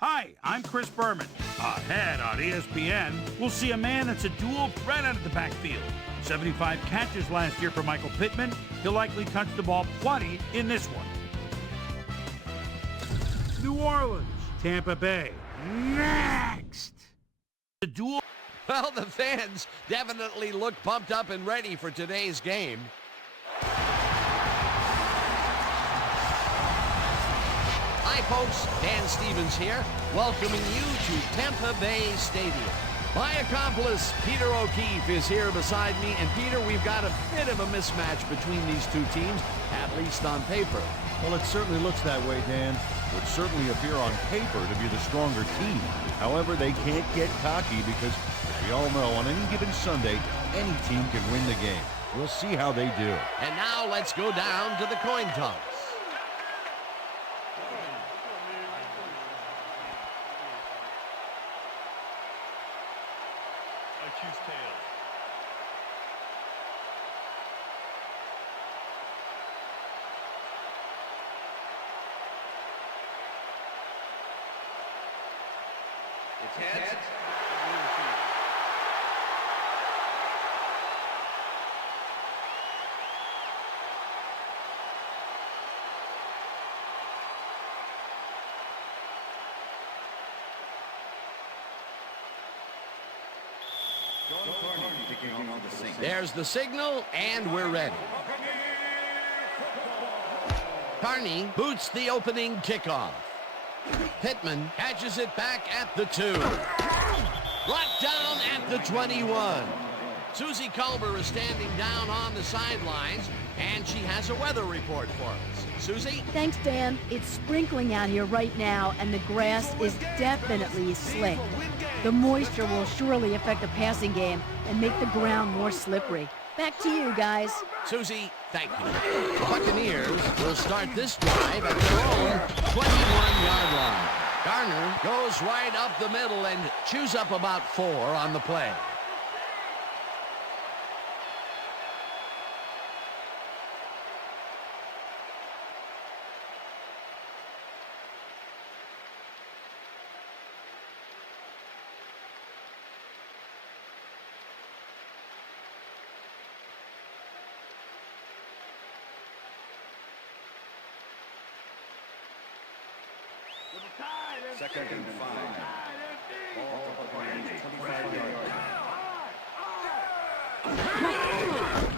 Hi, I'm Chris Berman. Ahead on ESPN, we'll see a man that's a dual threat out of the backfield. 75 catches last year for Michael Pittman. He'll likely touch the ball plenty in this one. New Orleans, Tampa Bay. Next! The dual... Well, the fans definitely look pumped up and ready for today's game. Hi, folks. Dan Stevens here, welcoming you to Tampa Bay Stadium. My accomplice, Peter O'Keefe, is here beside me. And, Peter, we've got a bit of a mismatch between these two teams, at least on paper. Well, it certainly looks that way, Dan. Would certainly appear on paper to be the stronger team. However, they can't get cocky because, as we all know, on any given Sunday, any team can win the game. We'll see how they do. And now let's go down to the coin toss. I choose tails. It's heads. There's the signal, and we're ready. Carney boots the opening kickoff. Pittman catches it back at the 2. Brought down at the 21. Susie Culber is standing down on the sidelines, and she has a weather report for us. Susie? Thanks, Dan. It's sprinkling out here right now, and the grass is definitely slick. The moisture will surely affect the passing game and make the ground more slippery. Back to you, guys. Susie, thank you. The Buccaneers will start this drive at their own 21-yard line. Garner goes right up the middle and chews up about 4 on the play. Second and 5.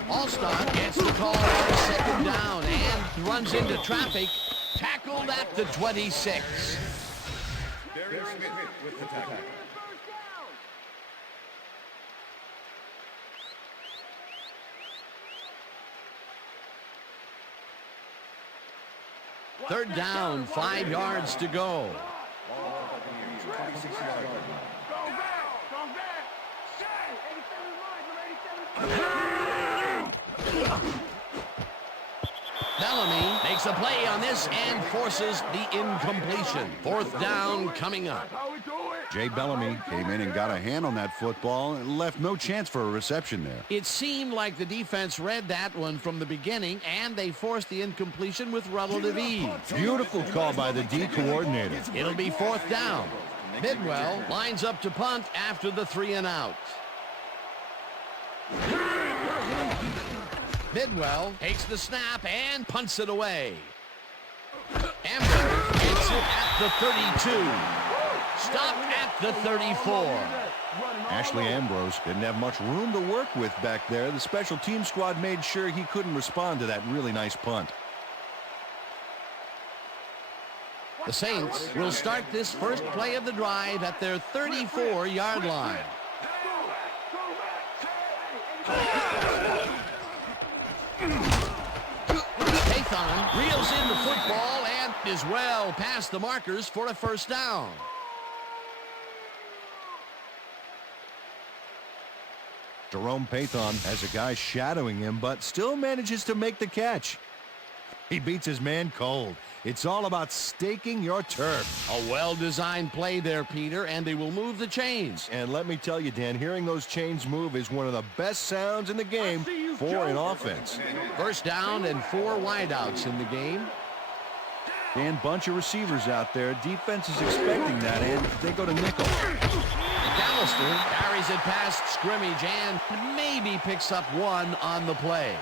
Allstott gets the call on second down and runs into traffic. Tackled at the 26. Darius Smith with the tackle. Third down, 5 yards to go. Bellamy makes a play on this and forces the incompletion. Fourth down coming up. Jay Bellamy came in and got a hand on that football and left no chance for a reception there. It seemed like the defense read that one from the beginning, and they forced the incompletion with relative ease. Beautiful call by the D coordinator. It'll be fourth down. Bidwell lines up to punt after the 3 and out. Bidwell takes the snap and punts it away. Ambrose gets it at the 32. Stopped at the 34. Ashley Ambrose didn't have much room to work with back there. The special team squad made sure he couldn't respond to that really nice punt. The Saints will start this first play of the drive at their 34-yard line. Pathon reels in the football and is well past the markers for a first down. Jerome Pathon has a guy shadowing him, but still manages to make the catch. He beats his man cold. It's all about staking your turf. A well-designed play there, Peter, and they will move the chains. And let me tell you, Dan, hearing those chains move is one of the best sounds in the game for an offense. First down and 4 wideouts in the game. Dan, bunch of receivers out there. Defense is expecting that, and they go to nickel. McAllister carries it past scrimmage and maybe picks up one on the play.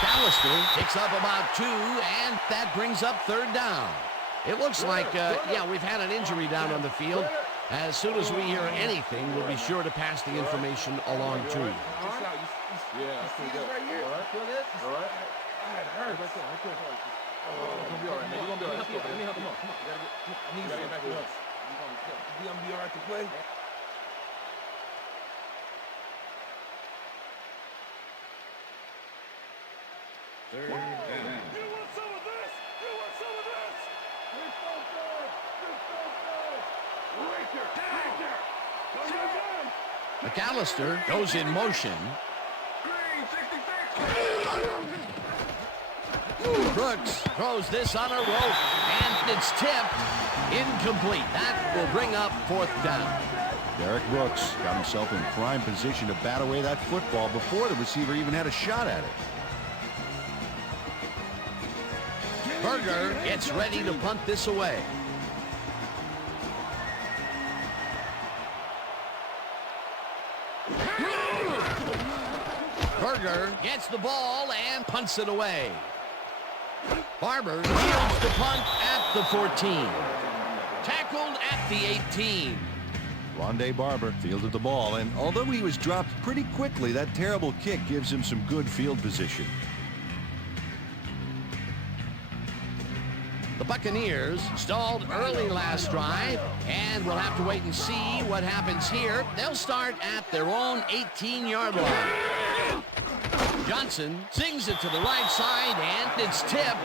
McAllister picks up about 2, and that brings up third down. It looks like, yeah, we've had an injury down on the field. As soon as we hear anything, we'll be sure to pass the information along to you. Yeah, see this right here? Feel this? All right. It hurts. Right there. You're gonna be all right, man. You're gonna be all right. Let's go. Let me help him up. Come on. I need you to get back to us. You're gonna be all right to play? Third down. You want some of this? You want some of this? This so good. This so good. Right there. McAllister goes in motion. Brooks throws this on a rope, and it's tipped. Incomplete. That will bring up fourth down. Derek Brooks got himself in prime position to bat away that football before the receiver even had a shot at it. Berger gets ready to punt this away. Berger gets the ball and punts it away. Barber fields the punt at the 14. Tackled at the 18. Rondé Barber fielded the ball, and although he was dropped pretty quickly, that terrible kick gives him some good field position. The Buccaneers stalled early last drive, and we'll have to wait and see what happens here. They'll start at their own 18-yard line. Johnson sings it to the right side, and it's tipped.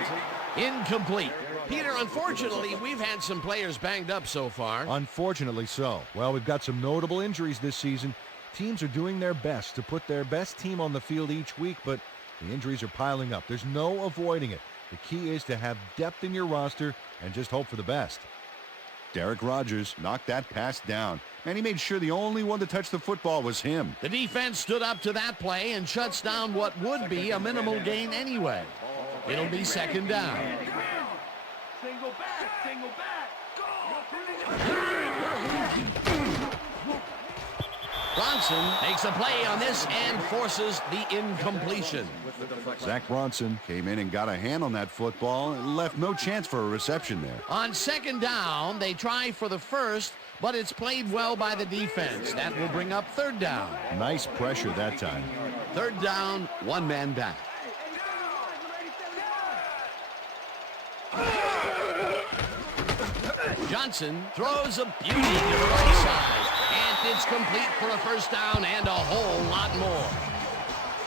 Incomplete. Peter, unfortunately, we've had some players banged up so far. Unfortunately so. Well, we've got some notable injuries this season. Teams are doing their best to put their best team on the field each week, but the injuries are piling up. There's no avoiding it. The key is to have depth in your roster and just hope for the best. Derek Rogers knocked that pass down, and he made sure the only one to touch the football was him. The defense stood up to that play and shuts down what would be a minimal gain anyway. It'll be second down. Single back. Bronson makes a play on this and forces the incompletion. Zach Bronson came in and got a hand on that football and left no chance for a reception there. On second down, they try for the first, but it's played well by the defense. That will bring up third down. Nice pressure that time. Third down, one man back. Johnson throws a beauty to the right side, and it's complete for a first down and a whole lot more.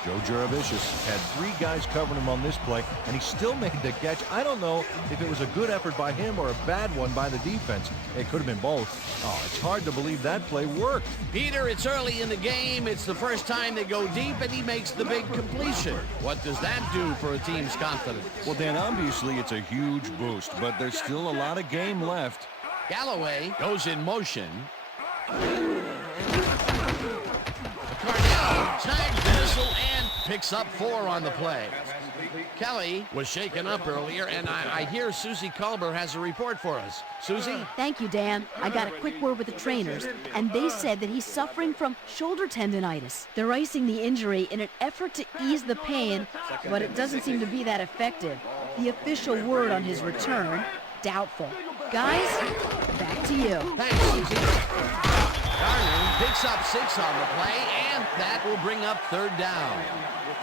Joe Juravicius had 3 guys covering him on this play, and he still made the catch. I don't know if it was a good effort by him or a bad one by the defense. It could have been both. Oh, it's hard to believe that play worked. Peter, it's early in the game. It's the first time they go deep, and he makes the big completion. What does that do for a team's confidence? Well, Dan, obviously it's a huge boost, but there's still a lot of game left. Galloway goes in motion. Cardell snags the missile and picks up 4 on the play. Kelly was shaken up earlier, and I hear Susie Culber has a report for us. Susie? Thank you, Dan. I got a quick word with the trainers, and they said that he's suffering from shoulder tendonitis. They're icing the injury in an effort to ease the pain, but it doesn't seem to be that effective. The official word on his return, doubtful. Guys, back to you. Thanks, Susie. Garner picks up 6 on the play, and that will bring up third down.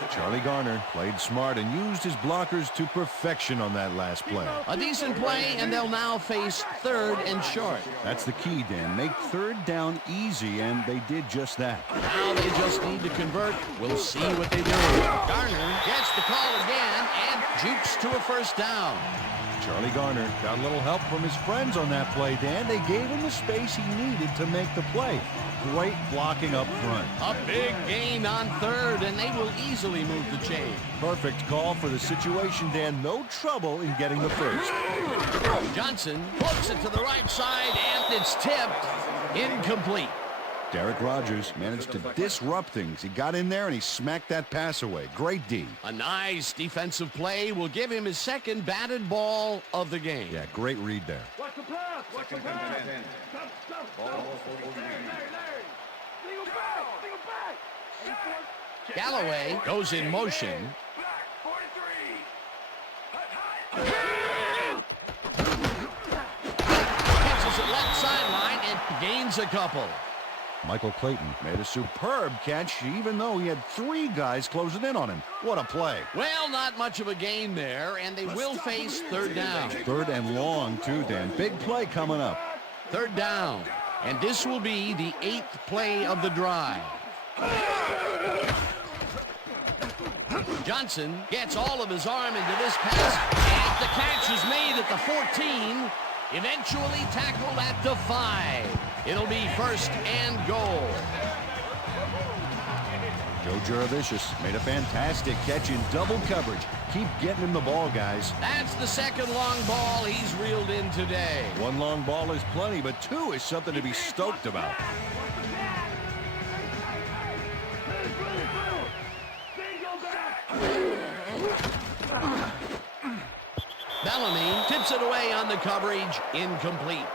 Charlie Garner played smart and used his blockers to perfection on that last play. A decent play, and they'll now face third and short. That's the key, Dan. Make third down easy, and they did just that. Now they just need to convert. We'll see what they do. Garner gets the call again and jukes to a first down. Charlie Garner got a little help from his friends on that play, Dan. They gave him the space he needed to make the play. Great blocking up front. A big gain on third, and they will easily move the chain. Perfect call for the situation, Dan. No trouble in getting the first. Johnson floats it to the right side, and it's tipped. Incomplete. Derek Rogers managed to disrupt things. He got in there and he smacked that pass away. Great D. A nice defensive play will give him his second batted ball of the game. Yeah, great read there. Watch the pass. Watch the pass. Stop. Galloway goes in motion. Catches it left sideline and gains a couple. Michael Clayton made a superb catch, even though he had 3 guys closing in on him. What a play. Well, not much of a gain there, and they will face third down. Third and long, too, Dan. Big play coming up. Third down, and this will be the 8th play of the drive. Johnson gets all of his arm into this pass, and the catch is made at the 14, eventually tackled at the 5. It'll be first and goal. Joe Juravicius made a fantastic catch in double coverage. Keep getting him the ball, guys. That's the second long ball he's reeled in today. 1 long ball is plenty, but 2 is something to be stoked about. Bellamy tips it away on the coverage, incomplete.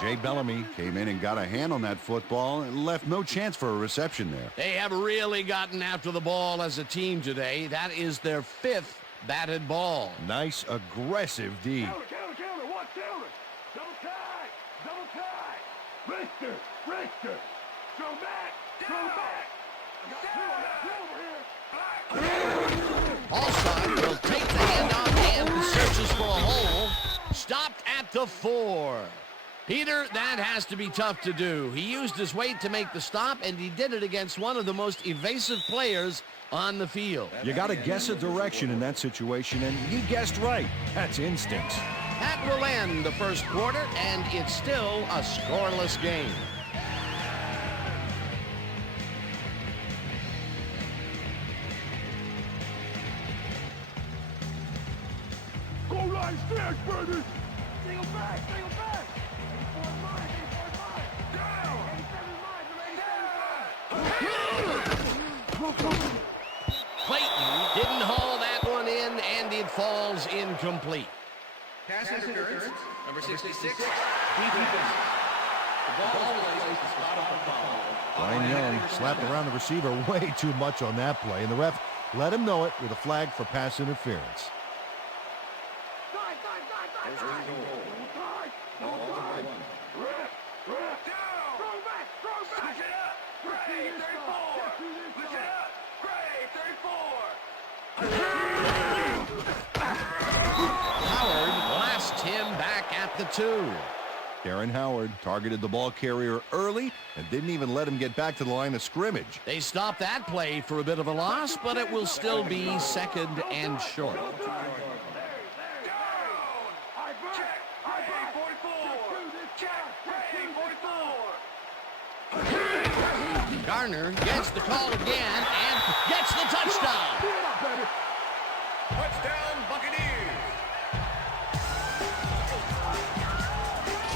Jay Bellamy came in and got a hand on that football and left no chance for a reception there. They have really gotten after the ball as a team today. That is their 5th batted ball. Nice, aggressive D. Counter, watch counter. Double tie. Richter. Throw back. I got two over here. Allside will take the handoff and searches for a hole. Stopped at the 4. Peter, that has to be tough to do. He used his weight to make the stop, and he did it against one of the most evasive players on the field. You got to guess a direction in that situation, and he guessed right. That's instincts. That will end the first quarter, and it's still a scoreless game. Goal line stretch, baby. Single back. Clayton didn't haul that one in, and it falls incomplete. Pass interference, number 66. Defense. The ball was placed to spot up a foul. Ryan Young slapped around the receiver way too much on that play, and the ref let him know it with a flag for pass interference. Howard blasts him back at the 2. Darren Howard targeted the ball carrier early and didn't even let him get back to the line of scrimmage. They stopped that play for a bit of a loss, but it will still be second and short. Garner gets the call again and gets the touchdown. Touchdown, Buccaneers.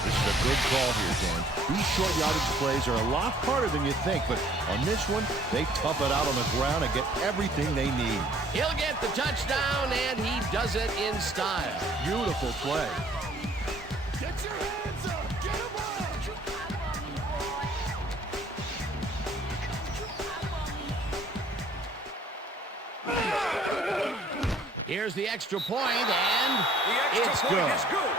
This is a good call here, Dan. These short yardage plays are a lot harder than you think, but on this one, they tough it out on the ground and get everything they need. He'll get the touchdown, and he does it in style. Beautiful play. Get your hands up. Get them up. Here's the extra point, and it's good. Is good.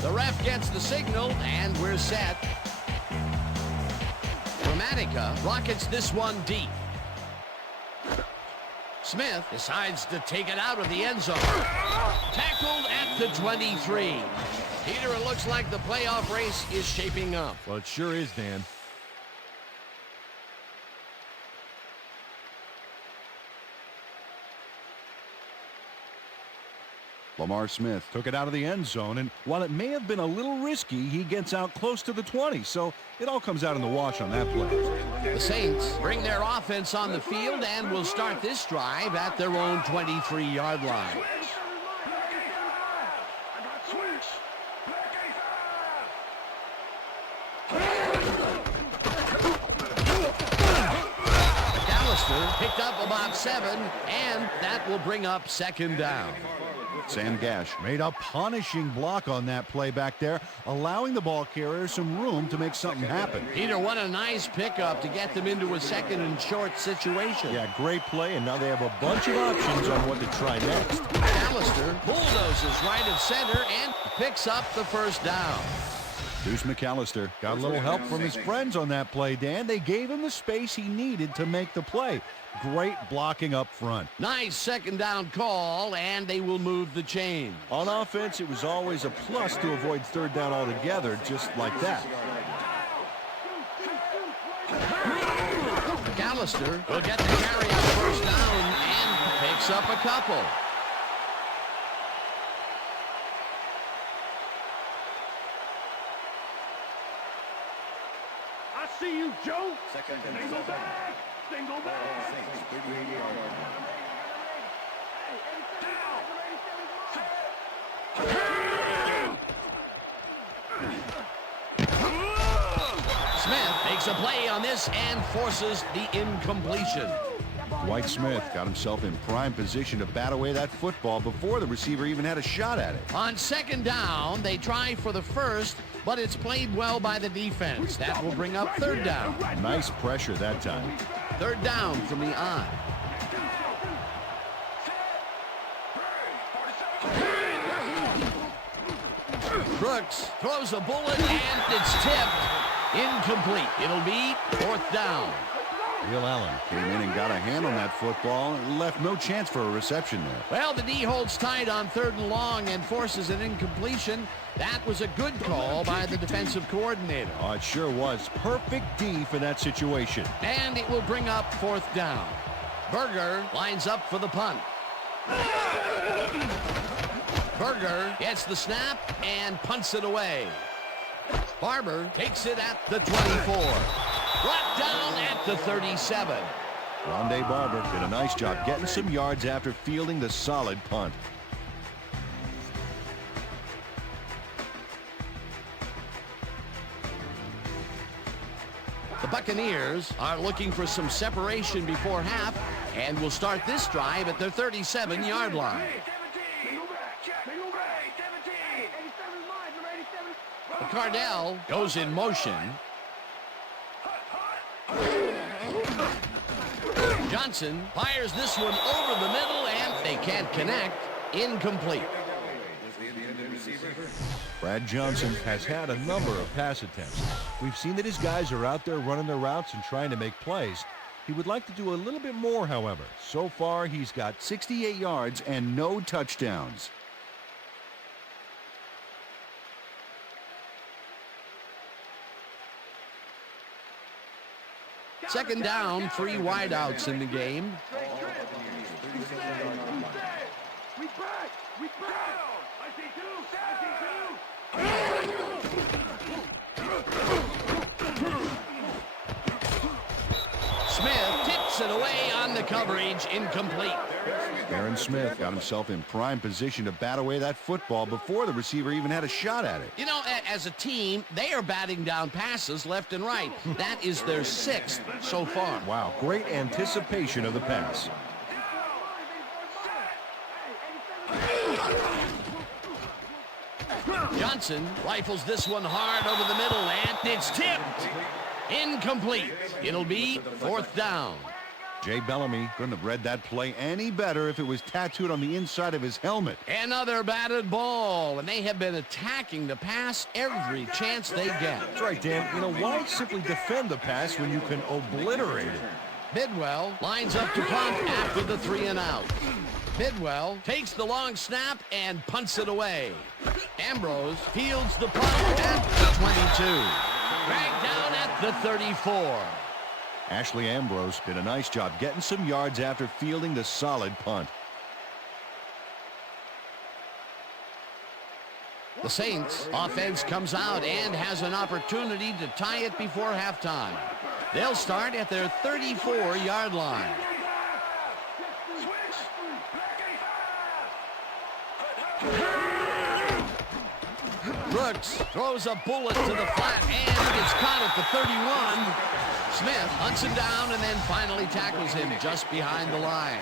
The ref gets the signal, and we're set. Dramatica rockets this one deep. Smith decides to take it out of the end zone. Tackled at the 23. Peter, it looks like the playoff race is shaping up. Well, it sure is, Dan. Lamar Smith took it out of the end zone, and while it may have been a little risky, he gets out close to the 20, so it all comes out in the wash on that play. The Saints bring their offense on the field and will start this drive at their own 23-yard line. McAllister picked up about 7, and that will bring up second down. Sam Gash made a punishing block on that play back there, allowing the ball carrier some room to make something happen. Peter, what a nice pickup to get them into a second and short situation. Yeah, great play, and now they have a bunch of options on what to try next. McAllister bulldozes right of center and picks up the first down. Deuce McAllister got a little help from his friends on that play, Dan. They gave him the space he needed to make the play. Great blocking up front. Nice second down call, and they will move the chain. On offense, it was always a plus to avoid third down altogether, just like that. McAllister will get the carry on first down and picks up a couple. I see you, Joe. Second and Single back. Single back. Saints, 38-yard line. Smith makes a play on this and forces the incompletion. Dwight Smith got himself in prime position to bat away that football before the receiver even had a shot at it. On second down, they try for the first, but it's played well by the defense. That will bring up third down. Nice pressure that time. Third down from the I. Brooks throws a bullet, and it's tipped. Incomplete. It'll be fourth down. Will Allen came in and got a hand on that football and left no chance for a reception there. Well, the D holds tight on third and long and forces an incompletion. That was a good call by the defensive coordinator. Oh, it sure was. Perfect D for that situation. And it will bring up fourth down. Berger lines up for the punt. Berger gets the snap and punts it away. Barber takes it at the 24. Brought down at the 37. Rondé Barber did a nice job getting some yards after fielding the solid punt. The Buccaneers are looking for some separation before half and will start this drive at their 37-yard line. Cardell goes in motion. Johnson fires this one over the middle, and they can't connect. Incomplete. Brad Johnson has had a number of pass attempts. We've seen that his guys are out there running their routes and trying to make plays. He would like to do a little bit more, however. So far, he's got 68 yards and no touchdowns. Second down, 3 wideouts in the game. Smith tips it away on the coverage, incomplete. Aaron Smith got himself in prime position to bat away that football before the receiver even had a shot at it. You know, as a team, they are batting down passes left and right. That is their 6th so far. Wow, great anticipation of the pass. Johnson rifles this one hard over the middle, and it's tipped. Incomplete. It'll be fourth down. Jay Bellamy couldn't have read that play any better if it was tattooed on the inside of his helmet. Another batted ball, and they have been attacking the pass every chance they get. That's right, Dan. You know, why simply defend the pass when you can obliterate it? Bidwell lines up to punt after the 3 and out. Bidwell takes the long snap and punts it away. Ambrose fields the punt at the 22. Dragged down at the 34. Ashley Ambrose did a nice job getting some yards after fielding the solid punt. The Saints offense comes out and has an opportunity to tie it before halftime. They'll start at their 34-yard line. Brooks throws a bullet to the flat and gets caught at the 31. Smith hunts him down and then finally tackles him just behind the line.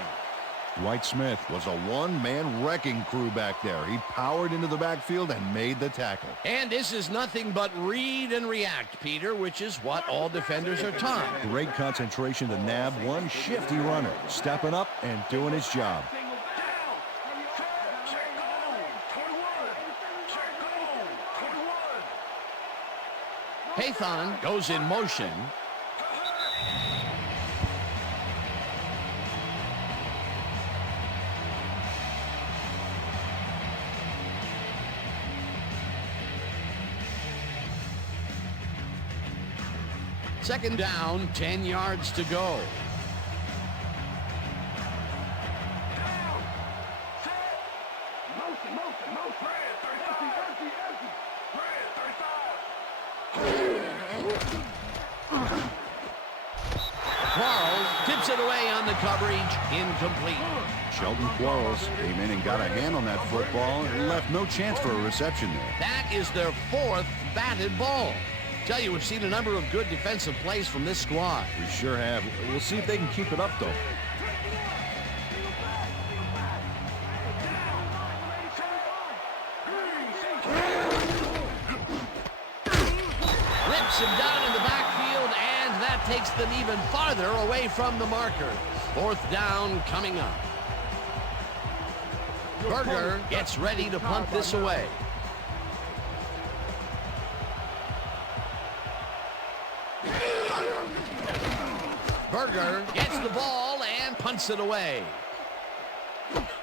Dwight Smith was a one-man wrecking crew back there. He powered into the backfield and made the tackle. And this is nothing but read and react, Peter, which is what all defenders are taught. Great concentration to nab one shifty runner, stepping up and doing his job. Pathon goes in motion. Second down, 10 yards to go. Quarles tips it away on the coverage, incomplete. Sheldon Quarles came in and got a hand on that football and left no chance for a reception there. That is their 4th batted ball. Tell you, we've seen a number of good defensive plays from this squad. We sure have. We'll see if they can keep it up, though. Rips him down in the backfield, and that takes them even farther away from the marker. 4th down coming up. Berger gets ready to punt this away. Berger gets the ball and punts it away.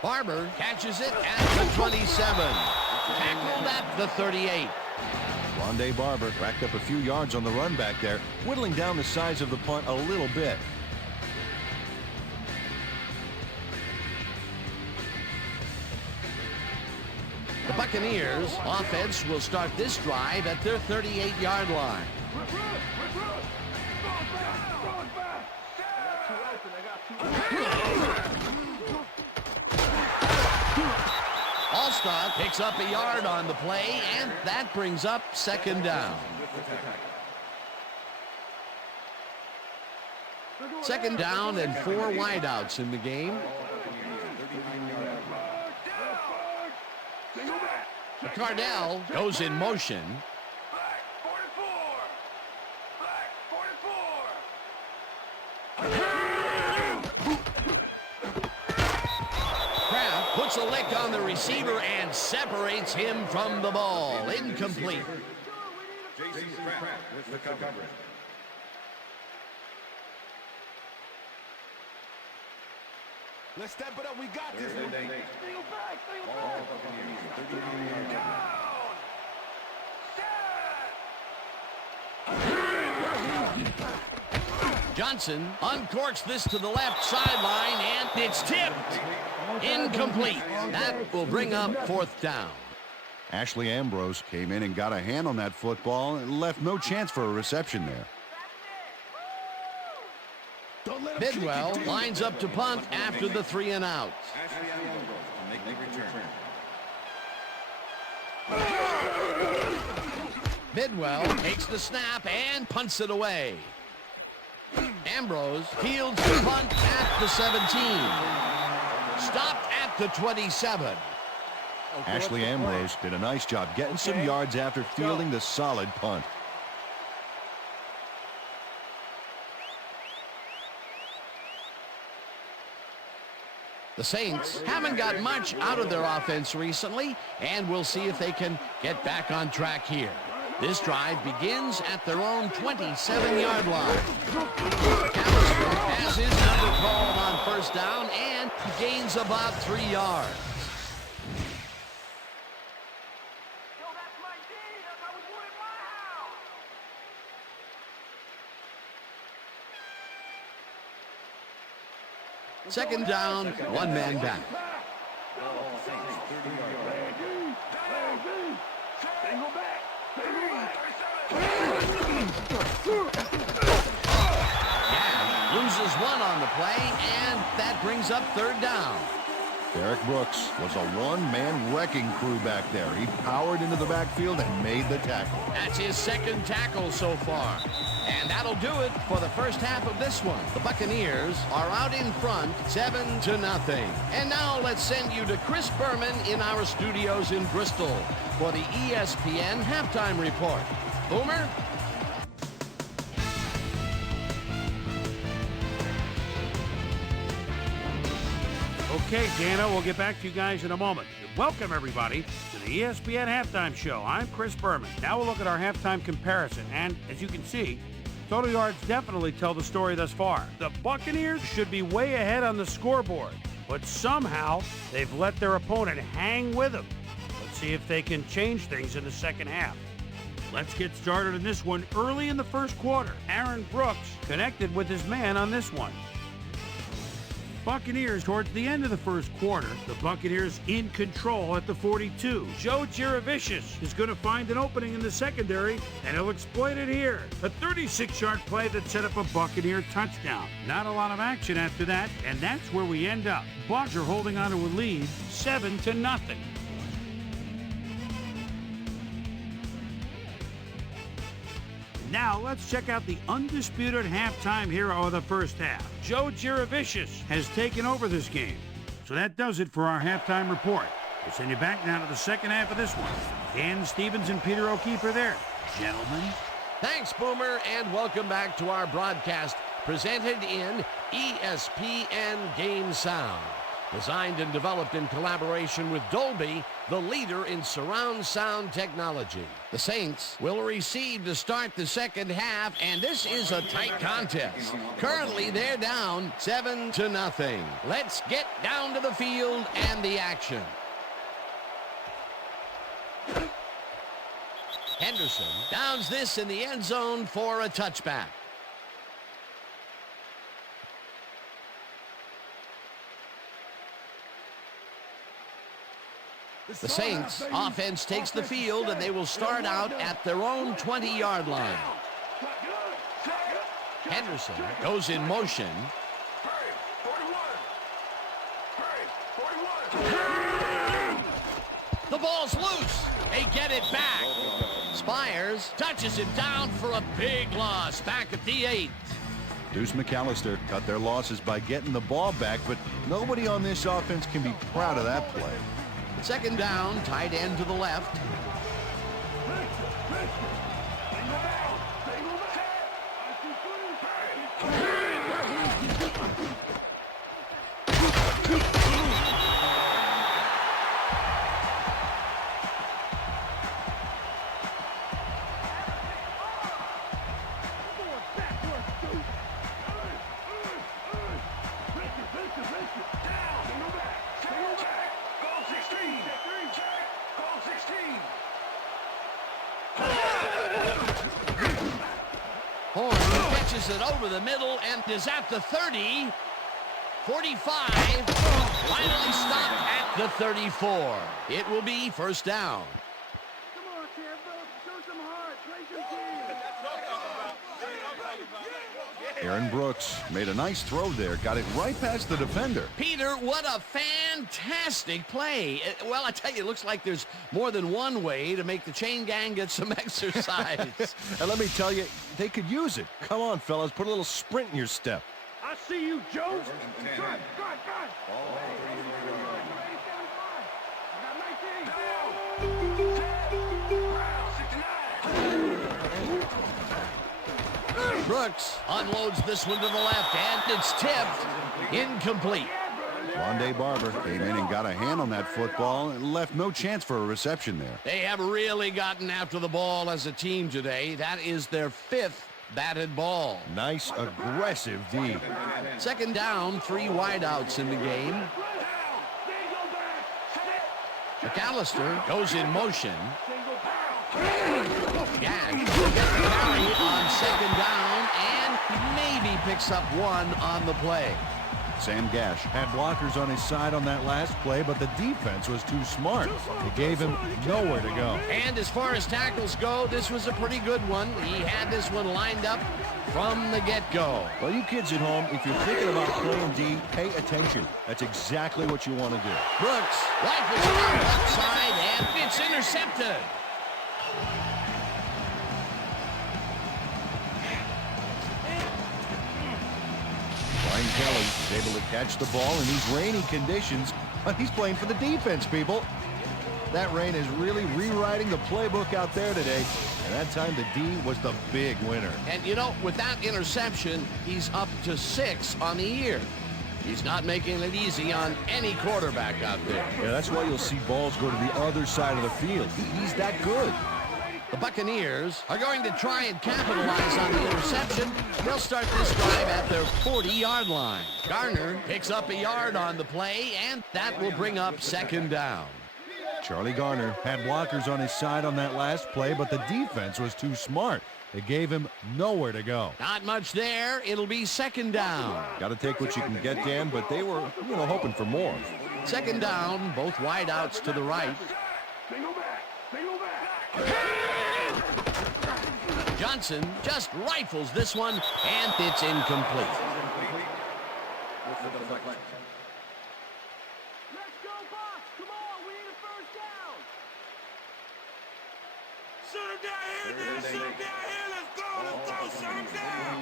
Barber catches it at the 27. Tackled at the 38. Rondé Barber racked up a few yards on the run back there, whittling down the size of the punt a little bit. The Buccaneers offense will start this drive at their 38-yard line. Allstott picks up a yard on the play, and that brings up 2nd down. 2nd down and 4 wideouts in the game. Cardell goes in motion. Kraft puts a lick on the receiver and separates him from the ball. Incomplete. Jason Pratt with the coverage. Let's step it up. We got this. All Buccaneers, 39-yard line. Johnson uncorks this to the left sideline, and it's tipped. Incomplete. That will bring up 4th down. Ashley Ambrose came in and got a hand on that football and left no chance for a reception there. Bidwell lines up to punt after the 3 and out. Ashley Ambrose to make the return. Bidwell takes the snap and punts it away. Ambrose fields the punt at the 17. Stopped at the 27. Ashley Ambrose did a nice job getting some yards after fielding the solid punt. The Saints haven't got much out of their offense recently, and we'll see if they can get back on track here. This drive begins at their own 27-yard line. McAllister has his number called on first down and gains about 3 yards. Second down, one man back. Loses one on the play, and that brings up third down. Derek Brooks was a one-man wrecking crew back there. He powered into the backfield and made the tackle. That's his second tackle so far. And that'll do it for the first half of this one. The Buccaneers are out in front, 7-0. And now let's send you to Chris Berman in our studios in Bristol for the ESPN halftime report. Boomer? Okay, Dana, we'll get back to you guys in a moment. Welcome, everybody, to the ESPN Halftime Show. I'm Chris Berman. Now we'll look at our halftime comparison, and as you can see, total yards definitely tell the story thus far. The Buccaneers should be way ahead on the scoreboard, but somehow they've let their opponent hang with them. Let's see if they can change things in the second half. Let's get started in this one early in the first quarter. Aaron Brooks connected with his man on this one. Buccaneers towards the end of the first quarter. The Buccaneers in control at the 42. Joe Giravicius is going to find an opening in the secondary, and he'll exploit it here. A 36-yard play that set up a Buccaneer touchdown. Not a lot of action after that, and that's where we end up. Bucs are holding on to a lead, 7-0. Now, let's check out the undisputed halftime hero of the first half. Joe Giravicius has taken over this game. So that does it for our halftime report. We'll send you back now to the second half of this one. Dan Stevens and Peter O'Keefe are there. Gentlemen. Thanks, Boomer, and welcome back to our broadcast presented in ESPN Game Sound. Designed and developed in collaboration with Dolby, the leader in surround sound technology. The Saints will receive to start the second half, and this is a tight contest. Currently, they're down 7-0. Let's get down to the field and the action. Henderson downs this in the end zone for a touchback. The Saints offense takes the field, and they will start out at their own 20-yard line. Henderson goes in motion. The ball's loose. They get it back. Spires touches him down for a big loss back at the 8. Deuce McAllister cut their losses by getting the ball back, but nobody on this offense can be proud of that play. Second down, tight end to the left. Horn catches it over the middle and is at the 30. 45. Finally stopped at the 34. It will be first down. Come on, Tampa. Show some heart. Play some team. Aaron Brooks made a nice throw there, got it right past the defender. Peter, what a fantastic play. Well, I tell you, it looks like there's more than one way to make the chain gang get some exercise. And let me tell you, they could use it. Come on, fellas, put a little sprint in your step. I see you, Joe. Drive. Brooks unloads this one to the left, and it's tipped. Incomplete. Rondé Barber came in and got a hand on that football and left no chance for a reception there. They have really gotten after the ball as a team today. That is their 5th batted ball. Nice, aggressive D. Second down, 3 wideouts in the game. McAllister goes in motion. Gash will get the carry on second down and maybe picks up 1 on the play. Sam Gash had blockers on his side on that last play, but the defense was too smart. It gave him nowhere to go. And as far as tackles go, this was a pretty good one. He had this one lined up from the get-go. Well, you kids at home, if you're thinking about playing D, pay attention. That's exactly what you want to do. Brooks rifles it on the left side, and it's intercepted. Brian Kelly is able to catch the ball in these rainy conditions, but he's playing for the defense, people. That rain is really rewriting the playbook out there today, and that time the D was the big winner. And, you know, with that interception, he's up to 6 on the year. He's not making it easy on any quarterback out there. Yeah, that's why you'll see balls go to the other side of the field. He's that good. The Buccaneers are going to try and capitalize on the interception. They'll start this drive at their 40-yard line. Garner picks up a yard on the play, and that will bring up second down. Charlie Garner had blockers on his side on that last play, but the defense was too smart. It gave him nowhere to go. Not much there. It'll be second down. Got to take what you can get, Dan, but they were, hoping for more. Second down, both wideouts to the right. Johnson just rifles this one, and it's incomplete. Let's go, Bucs! Come on, we need a first down! Shoot him down here, man. Shoot him down here. Let's go. Let's go. Shoot him down.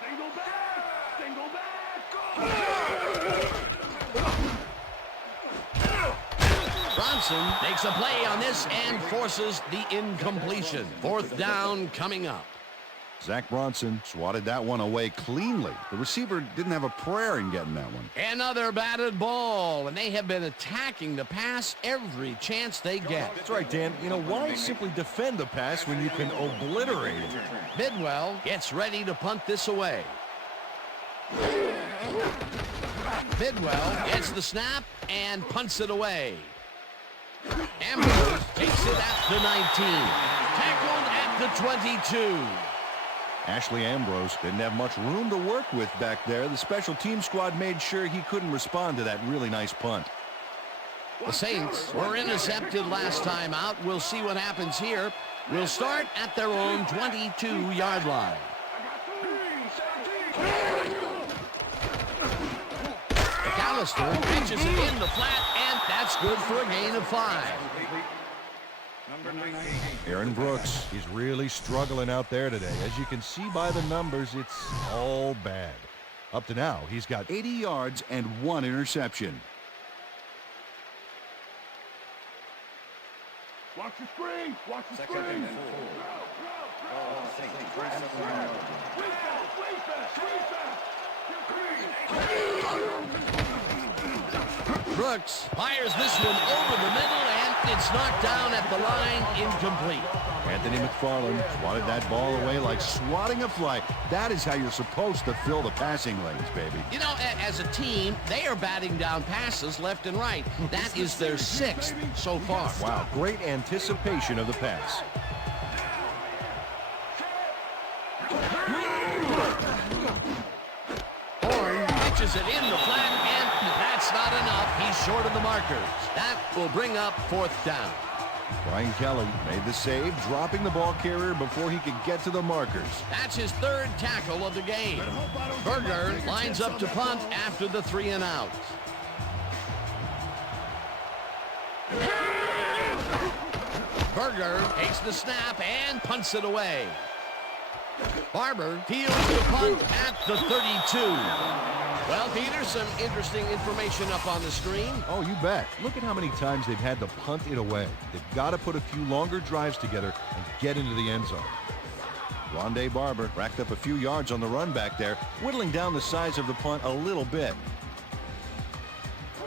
Single back! Single back! Bronson makes a play on this and forces the incompletion. Fourth down coming up. Zach Bronson swatted that one away cleanly. The receiver didn't have a prayer in getting that one. Another batted ball, and they have been attacking the pass every chance they get. That's right, Dan. Why simply defend the pass when you can obliterate it? Bidwell gets ready to punt this away. Bidwell gets the snap and punts it away. Ambrose takes it at the 19. Tackled at the 22. Ashley Ambrose didn't have much room to work with back there. The special team squad made sure he couldn't respond to that really nice punt. The Saints were intercepted last time out. We'll see what happens here. We'll start at their own 22-yard line. McAllister pitches it in the flat, and that's good for a gain of 5. Aaron Brooks is really struggling out there today. As you can see by the numbers, it's all bad. Up to now, he's got 80 yards and 1 interception. Watch the screen! Watch the screen! Brooks fires this one over the middle, and it's knocked down at the line, incomplete. Anthony McFarland swatted that ball away like swatting a fly. That is how you're supposed to fill the passing lanes, baby. You know, as a team, they are batting down passes left and right. That is their 6th so far. Wow, great anticipation of the pass. Horn pitches it in the flat, and that's not enough. He's short of the markers. That will bring up 4th down. Brian Kelly made the save, dropping the ball carrier before he could get to the markers. That's his 3rd tackle of the game. Berger lines up to punt after the 3 and out. Berger takes the snap and punts it away. Barber fields the punt at the 32. Well, Peter, some interesting information up on the screen. Oh, you bet. Look at how many times they've had to punt it away. They've got to put a few longer drives together and get into the end zone. Rondé Barber racked up a few yards on the run back there, whittling down the size of the punt a little bit.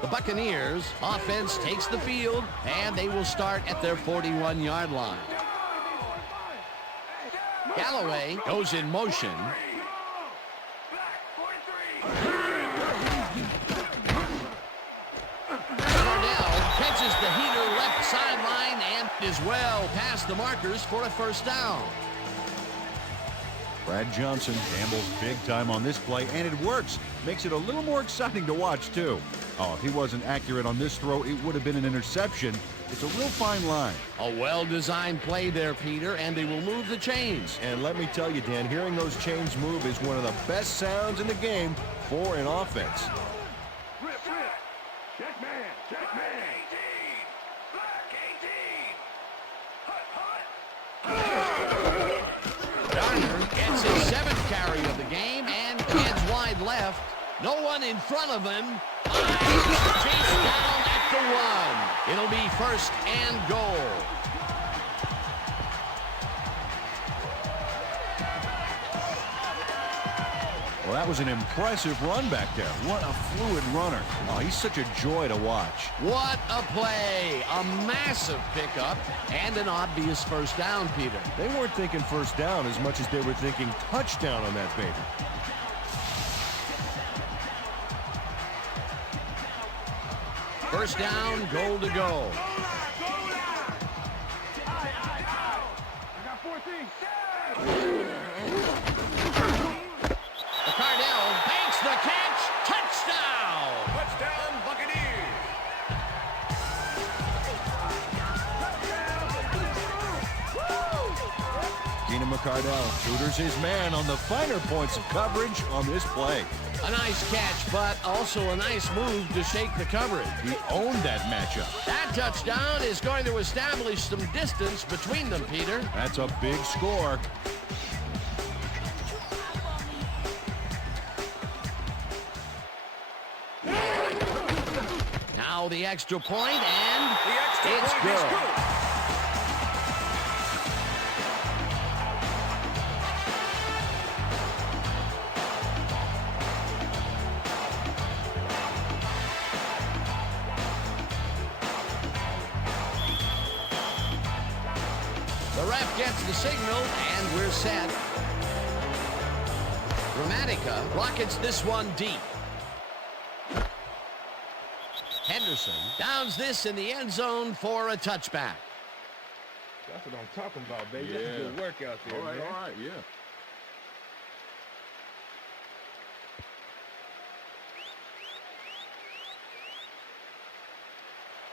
The Buccaneers offense takes the field, and they will start at their 41-yard line. Galloway goes in motion. Cardell catches the heater left sideline and is well past the markers for a first down. Brad Johnson gambles big time on this play, and it works. Makes it a little more exciting to watch, too. Oh, if he wasn't accurate on this throw, it would have been an interception. It's a real fine line. A well-designed play there, Peter, and they will move the chains. And let me tell you, Dan, hearing those chains move is one of the best sounds in the game for an offense. Rip. Check man. Garner gets his 7th carry of the game and heads wide left. No one in front of him. Chase down at the 1. It'll be 1st and goal. Well, that was an impressive run back there. What a fluid runner. Oh, he's such a joy to watch. What a play. A massive pickup and an obvious first down, Peter. They weren't thinking first down as much as they were thinking touchdown on that baby. First down, goal to go. I got 14. Cardell makes the catch. Touchdown! Touchdown, Buccaneers. Keenan McCardell tutors his man on the finer points of coverage on this play. A nice catch, but also a nice move to shake the coverage. He owned that matchup. That touchdown is going to establish some distance between them, Peter. That's a big score. Now the extra point, and it's point good. is good. The ref gets the signal, and we're set. Dramatica rockets this one deep. Henderson downs this in the end zone for a touchback. That's what I'm talking about, baby. That's a good work out there, man. All right, yeah.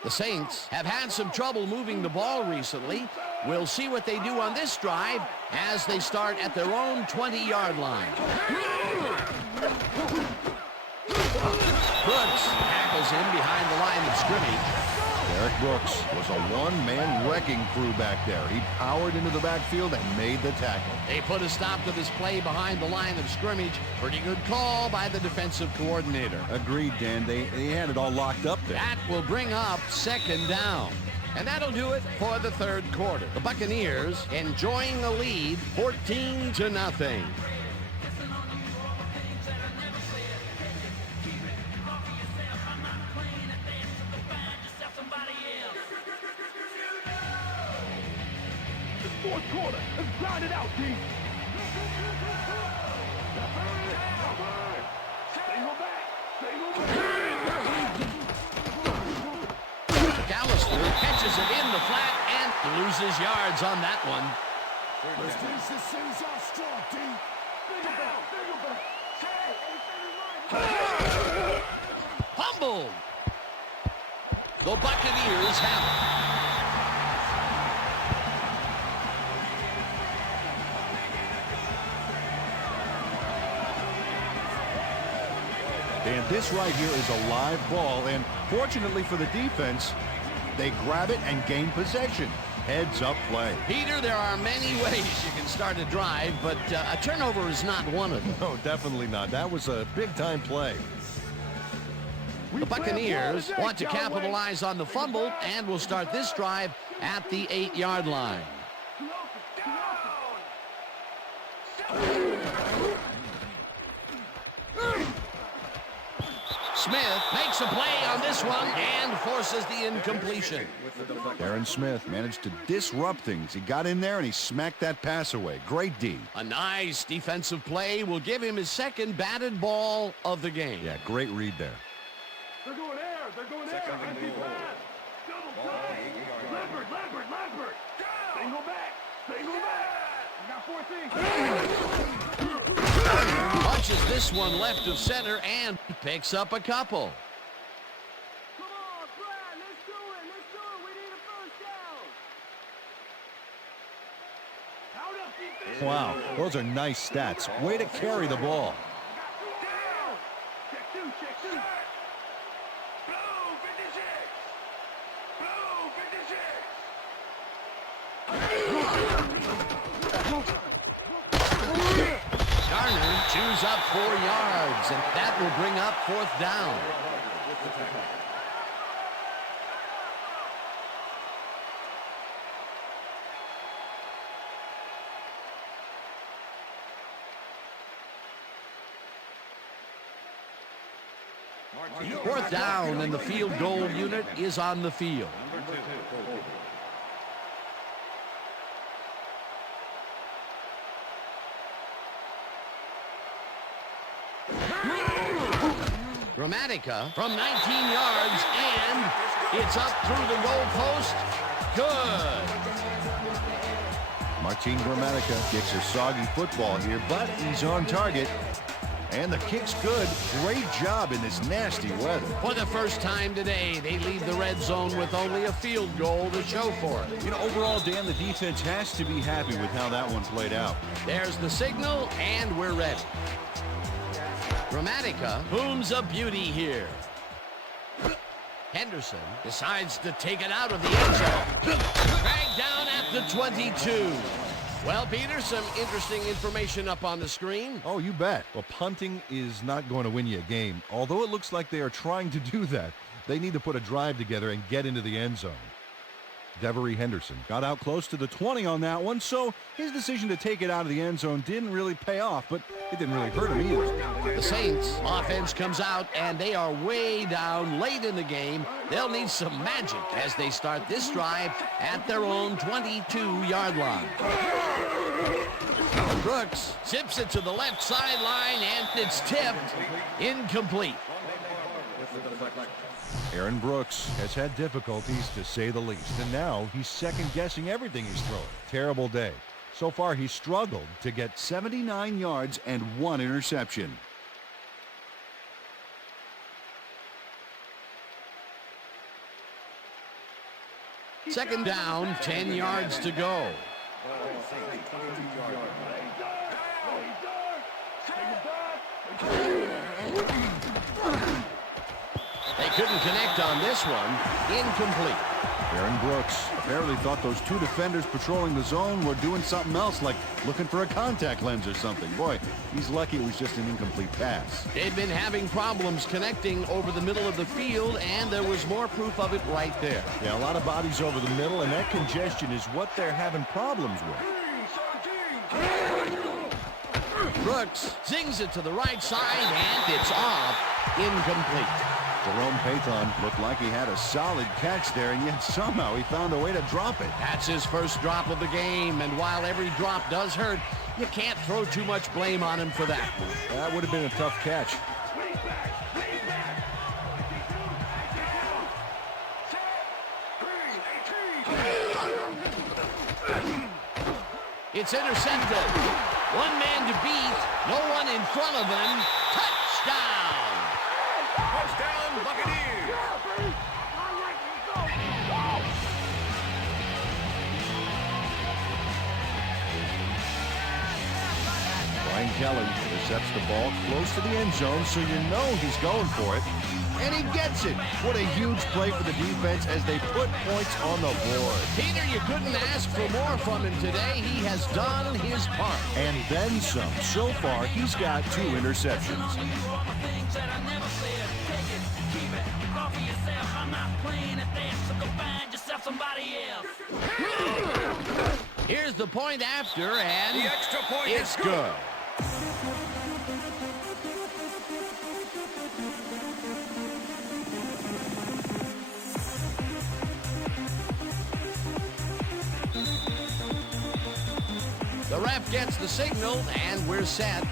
The Saints have had some trouble moving the ball recently. We'll see what they do on this drive as they start at their own 20-yard line. Brooks tackles him behind the line of scrimmage. Derek Brooks was a one-man wrecking crew back there. He powered into the backfield and made the tackle. They put a stop to this play behind the line of scrimmage. Pretty good call by the defensive coordinator. Agreed, Dan. They had it all locked up there. That will bring up 2nd down. And that'll do it for the 3rd quarter. The Buccaneers enjoying the lead 14-0. Fourth quarter. Let's grind it out, D. McAllister catches it in the flat and loses yards on that one. Fumbled. The Buccaneers have it. And this right here is a live ball, and fortunately for the defense, they grab it and gain possession. Heads up play. Peter, there are many ways you can start a drive, but a turnover is not one of them. No, definitely not. That was a big-time play. The Buccaneers want to capitalize on the fumble and will start this drive at the 8-yard line. Smith makes a play on this one and forces the incompletion. Aaron Smith managed to disrupt things. He got in there and he smacked that pass away. Great D. A nice defensive play will give him his second batted ball of the game. Yeah, great read there. They're going air. They're going air. Empty pass. Double play. Lambert. Single back. I got 4 things. Punches this one left of center and picks up a couple. Come on, Brad. Let's do it. We need a first down. Wow, those are nice stats. Way to carry the ball. Check two. Garner chews up 4 yards, and that will bring up 4th down. Fourth down, and the field goal unit is on the field. Gramatica from 19 yards, and it's up through the goal post. Good. Martin Gramatica kicks a soggy football here, but he's on target. And the kick's good. Great job in this nasty weather. For the first time today, they leave the red zone with only a field goal to show for it. You know, overall, Dan, the defense has to be happy with how that one played out. There's the signal, and we're ready. Gramatica booms a beauty here. Henderson decides to take it out of the end zone. Dragged down at the 22. Well, Peter, some interesting information up on the screen. Oh, you bet. Well, punting is not going to win you a game. Although it looks like they are trying to do that, they need to put a drive together and get into the end zone. Devery Henderson got out close to the 20 on that one, so his decision to take it out of the end zone didn't really pay off, but it didn't really hurt him either. The Saints offense comes out, and they are way down late in the game. They'll need some magic as they start this drive at their own 22-yard line. Brooks zips it to the left sideline, and it's tipped. Incomplete. Aaron Brooks has had difficulties, to say the least, and now he's second-guessing everything he's throwing. Terrible day. So far, he's struggled to get 79 yards and 1 interception. Second down, 10 yards to go. They couldn't connect on this one. Incomplete. Aaron Brooks apparently thought those 2 defenders patrolling the zone were doing something else, like looking for a contact lens or something. Boy, he's lucky it was just an incomplete pass. They've been having problems connecting over the middle of the field, and there was more proof of it right there. Yeah, a lot of bodies over the middle, and that congestion is what they're having problems with. Brooks zings it to the right side, and it's off. Incomplete. Jerome Pathon looked like he had a solid catch there, and yet somehow he found a way to drop it. That's his first drop of the game, and while every drop does hurt, you can't throw too much blame on him for that. That would have been a tough catch. It's intercepted. One man to beat, no one in front of him. Touchdown! Touchdown, Buccaneers! Brian Kelly intercepts the ball close to the end zone, so you know he's going for it. And he gets it. What a huge play for the defense as they put points on the board. Peter, you couldn't ask for more from him today. He has done his part. And then some. So far, he's got 2 interceptions. Here's the point after, and The extra point it's is good. good. The ref gets the signal, and we're set.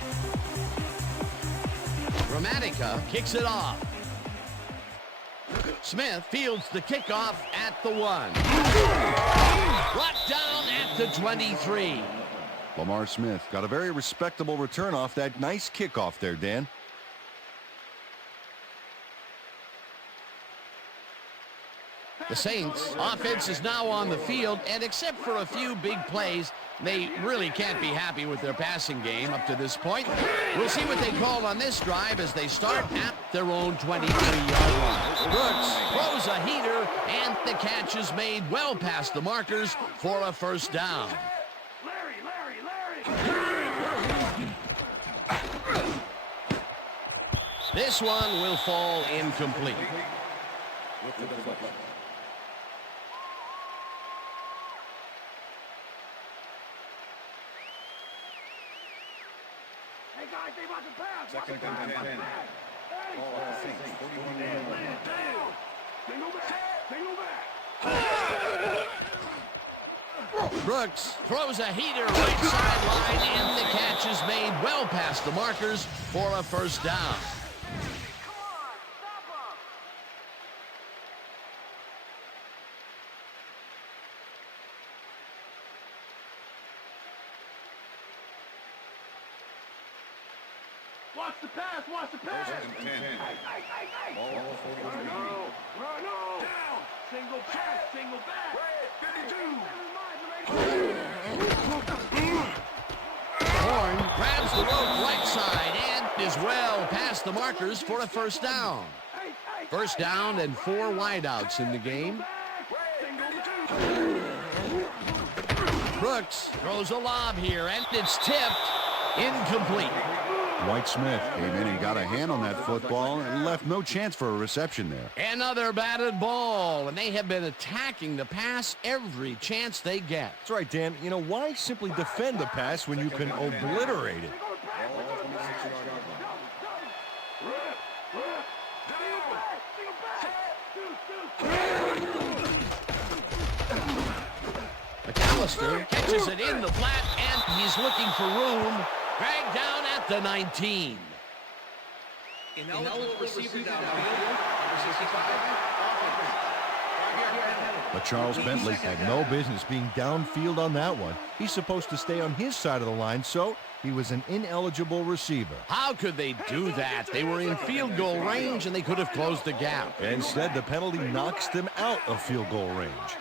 Gramatica kicks it off. Smith fields the kickoff at the 1. Brought down at the 23. Lamar Smith got a very respectable return off that nice kickoff there, Dan. The Saints offense is now on the field, and except for a few big plays, they really can't be happy with their passing game up to this point. We'll see what they call on this drive as they start at their own 23-yard line. Brooks throws a heater, and the catch is made well past the markers for a first down. This one will fall incomplete. Hey guys, they want to pass. Second and 10. Ball on the Saints. 41-yard line. Single back. Brooks throws a heater right sideline, and the catch is made well past the markers for a first down. Come on, stop him. Watch the pass, watch the pass. First and 10. Hey. Ball on the 41-yard line. Run on. Down. Single back, single back. 52. Horn grabs the rope right side and is well past the markers for a first down. First down and 4 wideouts in the game. Brooks throws a lob here, and it's tipped. Incomplete. White Smith came in and got a hand on that football and left no chance for a reception there. Another batted ball, and they have been attacking the pass every chance they get. That's right, Dan. You know, why simply defend the pass when you can obliterate it? Ball on the 26-yard line. McAllister catches it in the flat, and he's looking for room. Dragged down at the 19. Ineligible receiver downfield. Number 65. But Charles Bentley had no business being downfield on that one. He's supposed to stay on his side of the line, so he was an ineligible receiver. How could they do that? They were in field goal range, and they could have closed the gap. Instead, the penalty knocks them out of field goal range.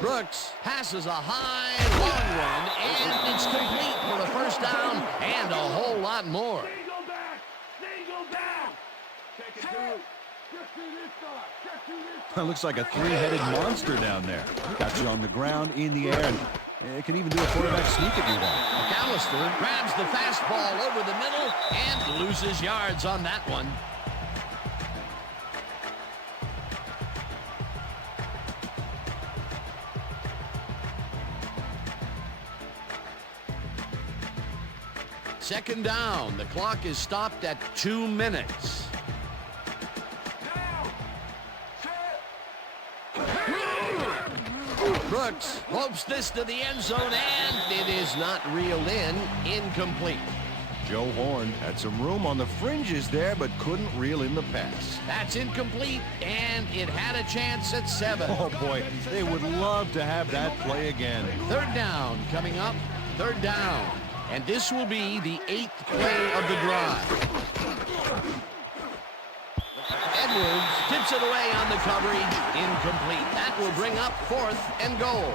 Brooks passes a high, long one, and it's complete for the first down and a whole lot more. Single back. Check it through. Check through this side. Check through this side. That looks like a three-headed monster down there. Got you on the ground, in the air, and it can even do a quarterback sneak if you want. McAllister grabs the fastball over the middle and loses yards on that one. Second down. The clock is stopped at 2 minutes. Brooks hopes this to the end zone, and it is not reeled in. Incomplete. Joe Horn had some room on the fringes there, but couldn't reel in the pass. That's incomplete, and it had a chance at 7. Oh, boy, they would love to have that play again. Third down coming up. Third down. And this will be the 8th play of the drive. Edwards tips it away on the coverage. Incomplete. That will bring up 4th and goal.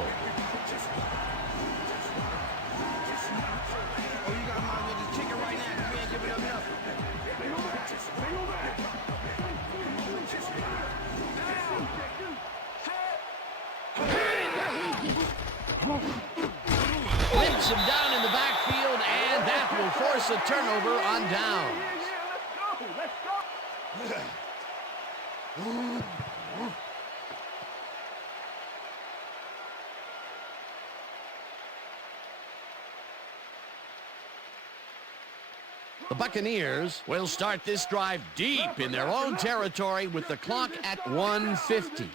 Whips him down in the backfield, and that will force a turnover on downs. Let's go. The Buccaneers will start this drive deep in their own territory with the clock at 1:50.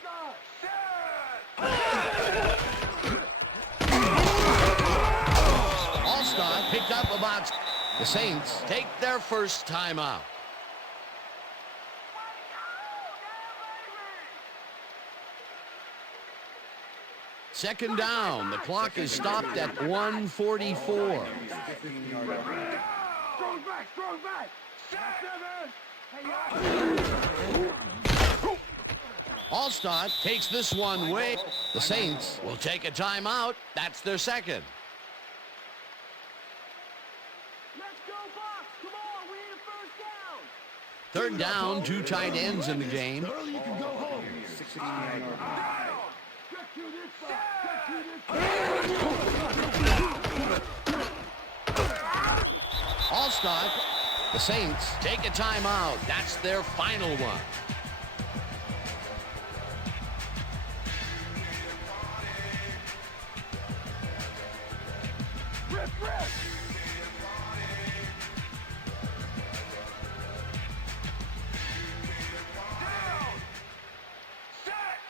The Saints take their first timeout. Second down. The clock is stopped at 1:44. Strong back, strong back. Allstott takes this one way. The Saints will take a timeout. That's their second. Let's go, Bucs. Come on, we need a first down. Third down, two tight ends in the game. Early, you can go home. 16-yard line. Check to this spot. Check to this spot. Allstott, the Saints take a timeout. That's their final one. Rip, rip. Down. Set.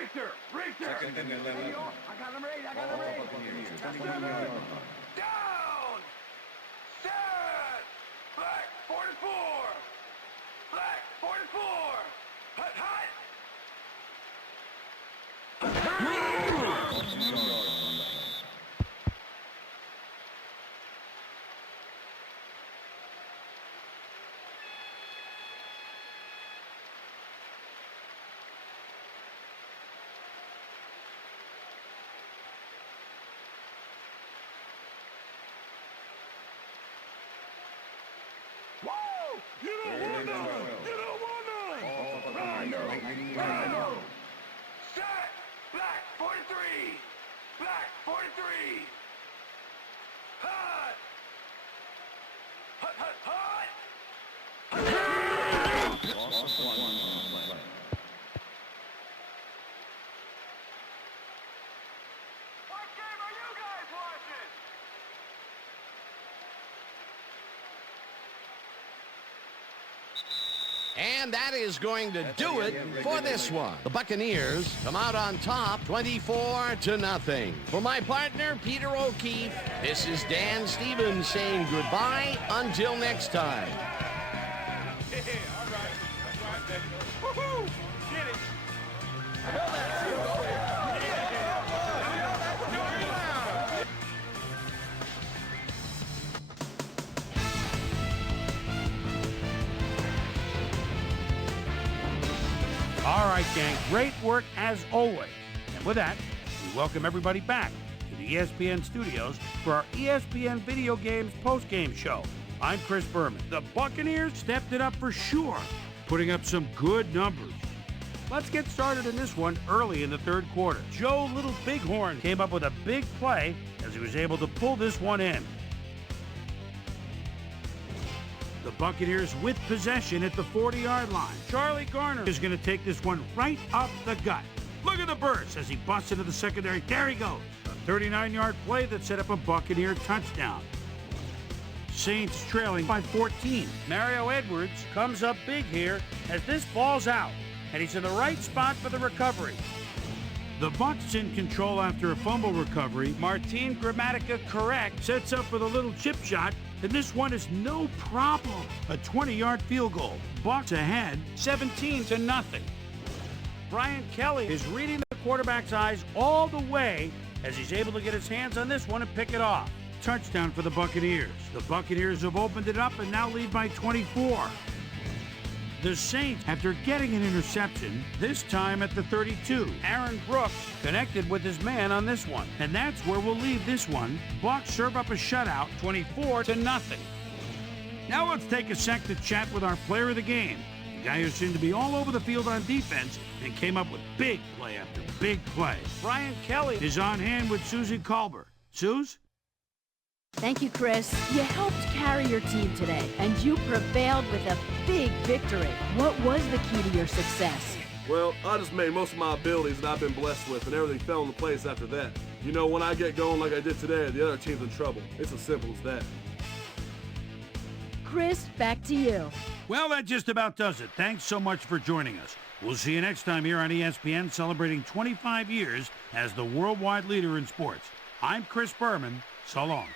Racer. Second and 11. I got him ready. Ball Buccaneers. 21-yard line. Down. Set. Black 44. Black 44. Hut, hut. Whoa! You don't want none! You don't want none! Ball Buccaneers. 19-yard line. Set! Black 43! Black 43! Hut! Hut, hut, hut! Loss of 1 on play. What game are you guys watching? And that is going to do it for this one. The Buccaneers come out on top 24-0. For my partner, Peter O'Keefe, this is Dan Stevens saying goodbye until next time. Woohoo! Get it! All right, gang, great work as always. And with that, we welcome everybody back to the ESPN studios for our ESPN Video Games post-game show. I'm Chris Berman. The Buccaneers stepped it up for sure, putting up some good numbers. Let's get started in this one early in the third quarter. Joe Little Bighorn came up with a big play as he was able to pull this one in. The Buccaneers with possession at the 40-yard line. Charlie Garner is going to take this one right up the gut. Look at the burst as he busts into the secondary. There he goes. A 39-yard play that set up a Buccaneer touchdown. Saints trailing by 14. Mario Edwards comes up big here as this ball's out, and he's in the right spot for the recovery. The Bucs in control after a fumble recovery. Martin Gramatica correct sets up for the little chip shot, and this one is no problem. A 20-yard field goal. Bucs ahead 17-0. Brian Kelly is reading the quarterback's eyes all the way as he's able to get his hands on this one and pick it off. Touchdown for the Buccaneers. The Buccaneers have opened it up and now lead by 24. The Saints, after getting an interception, this time at the 32. Aaron Brooks connected with his man on this one. And that's where we'll leave this one. Bucs serve up a shutout, 24-0. Now let's take a sec to chat with our player of the game. The guy who seemed to be all over the field on defense and came up with big play after big play. Brian Kelly is on hand with Susie Colbert. Suze? Thank you, Chris. You helped carry your team today, and you prevailed with a big victory. What was the key to your success? Well, I just made most of my abilities that I've been blessed with, and everything fell into place after that. You know, when I get going like I did today, the other team's in trouble. It's as simple as that. Chris, back to you. Well, that just about does it. Thanks so much for joining us. We'll see you next time here on ESPN, celebrating 25 years as the worldwide leader in sports. I'm Chris Berman. So long.